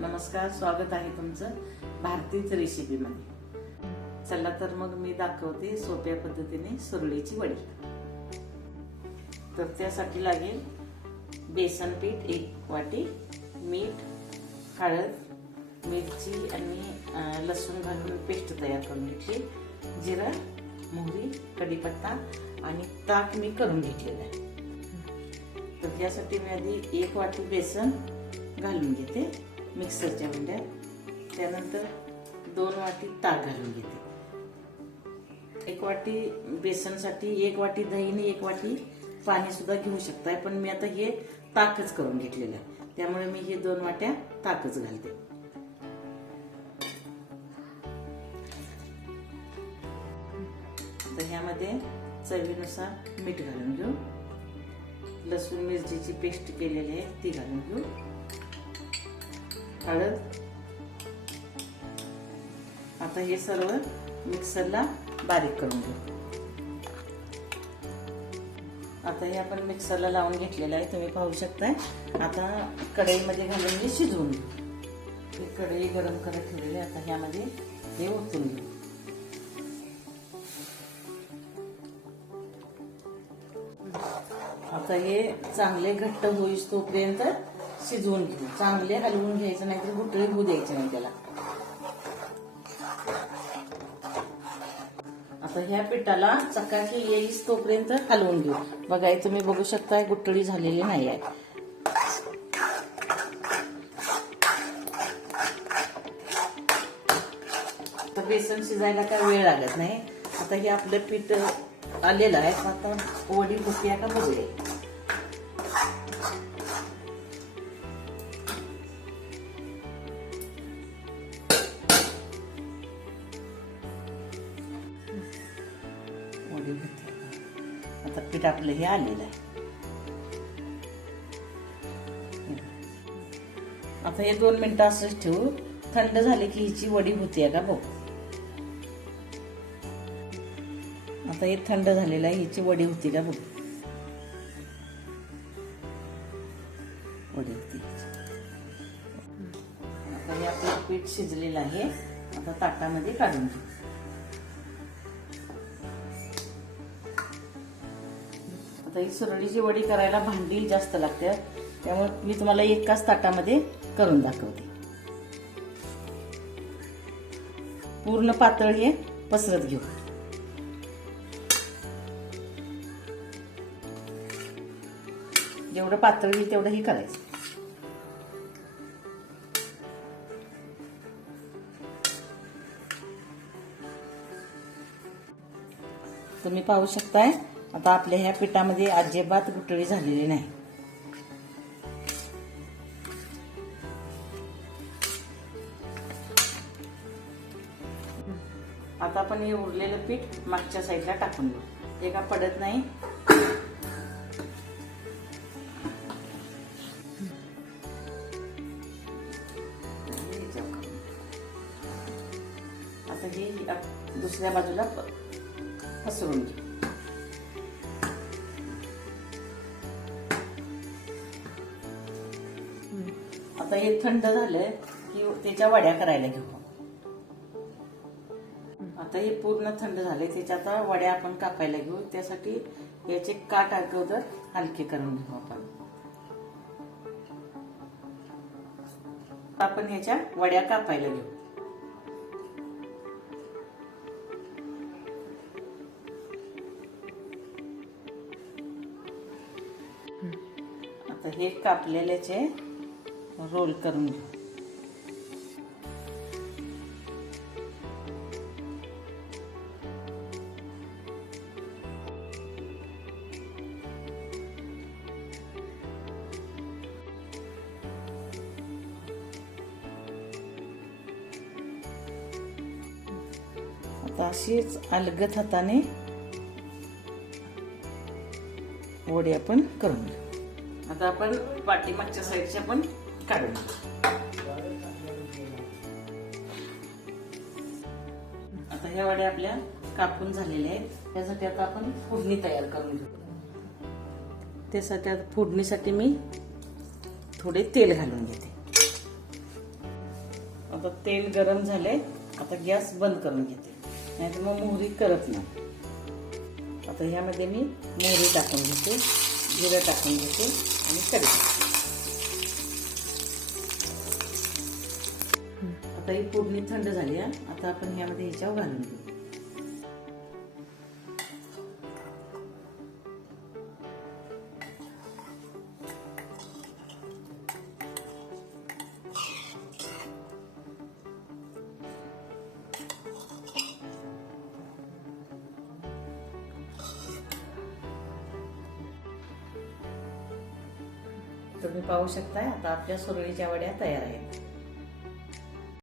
नमस्कार स्वागत आहे तुमचं भारतीच रेसिपीमध्ये. चला तर मग मी दाखवते सोप्या पद्धतीने सुरळीची वडी. तर त्यासाठी लागेल बेसन पीठ एक वाटी मीठ हळद मिरची आणि लसूण घालून पेस्ट तयार करून घेतली. जिरा मोहरी कढीपत्ता आणि ताक मी करून घेतलेलं आहे. तर त्यासाठी मी आधी एक वाटी बेसन घालून घेते. मिक्सरच्या भांड्यात त्यानंतर दोन वाटी ताक घालून घेते. एक वाटी बेसनसाठी एक वाटी दहीने एक वाटी पाणी सुद्धा घेऊ शकताय पण मी आता हे ताकच करून घेतलेलं आहे. त्यामुळे मी हे दोन वाट्या ताकच घालते. तर ह्यामध्ये चवीनुसार मीठ घालून घेऊ. लसूण मिरचीची पेस्ट केलेली आहे ती घालून घेऊ. हळद आता हे सर्व मिक्सरला बारीक करून घेऊ. आता हे आपण मिक्सरला लावून घेतलेलं आहे तुम्ही पाहू शकताय. आता कढईमध्ये घालून मी शिजवून घेऊ. कढई गरम करत ठेवलेली आता ह्यामध्ये हे ओतून घेऊ. आता हे चांगले घट्ट होईस तोपर्यंत शिजवून घेऊ. चांगले हलवून घ्यायचं नाही तर गुटळे होऊ द्यायचे नाही त्याला. आता ह्या पिठाला चकाकी येईस तोपर्यंत हलवून घेऊ. बघाय तुम्ही बघू शकता गुटळी झालेली नाही आहे. बेसन शिजायला काय वेळ लागत नाही. आता हे आपलं पीठ आलेलं आहे. आता वडी भुकूया का बघूया पीठ आपलं हे आलेलं आहे. आता हे दोन मिनिटं असंच ठेवू. थंड झाले की हिची वडी होती का बघ. आता हे थंड झालेलं आहे हिची वडी होती का बघ. वडी होती. आता हे आपलं पीठ शिजलेलं आहे. आता ताटामध्ये काढून घेऊ. ही सुरळीची वडी करायला भांडी जास्त लागते. त्यामुळे मी तुम्हाला एकाच ताटामध्ये करून दाखवते. पूर्ण पातळ हे पसरत घेऊ. जेवढं पातळ येईल तेवढं हे करायचं. तुम्ही पाहू शकताय आता आपल्या ह्या पिठामध्ये अजिबात गुटळी झालेली नाही. आता आपण हे उरलेलं पीठ मागच्या साईडला टाकून घेऊ ते का पडत नाही? आता हे दुसऱ्या बाजूला पसरून घेऊ. आता हे थंड झालं की त्याच्या वड्या करायला घेऊ. आता हे पूर्ण थंड झाले त्याच्या आता वड्या आपण कापायला घेऊ. त्यासाठी याचे काट अगोदर हलके करून घेऊ आपण. आपण ह्याच्या वड्या कापायला घेऊ. आता हे कापलेल्याचे रोल करून घेऊ आता अशीच अलगत हाताने वडी आपण करून आता आपण पाठीमागच्या साईडच्या पण काढून आता ह्या वड्या आपल्या कापून झालेल्या आहेत. त्यासाठी आता आपण फोडणी तयार करून घेऊ. त्यासाठी आता फोडणीसाठी मी थोडे तेल घालून घेते. आता तेल गरम झाले आता गॅस बंद करून घेते. नाही तर मग मोहरी करत नाही. आता ह्यामध्ये मी मोहरी टाकून घेते जिरं टाकून घेते आणि कढी आता ही फोडणी थंड झाली आहे. आता आपण ह्यामध्ये ह्याच्यावर घालून घेऊ. तुम्ही पाहू शकताय आता आपल्या सुरळीच्या वड्या तयार आहेत.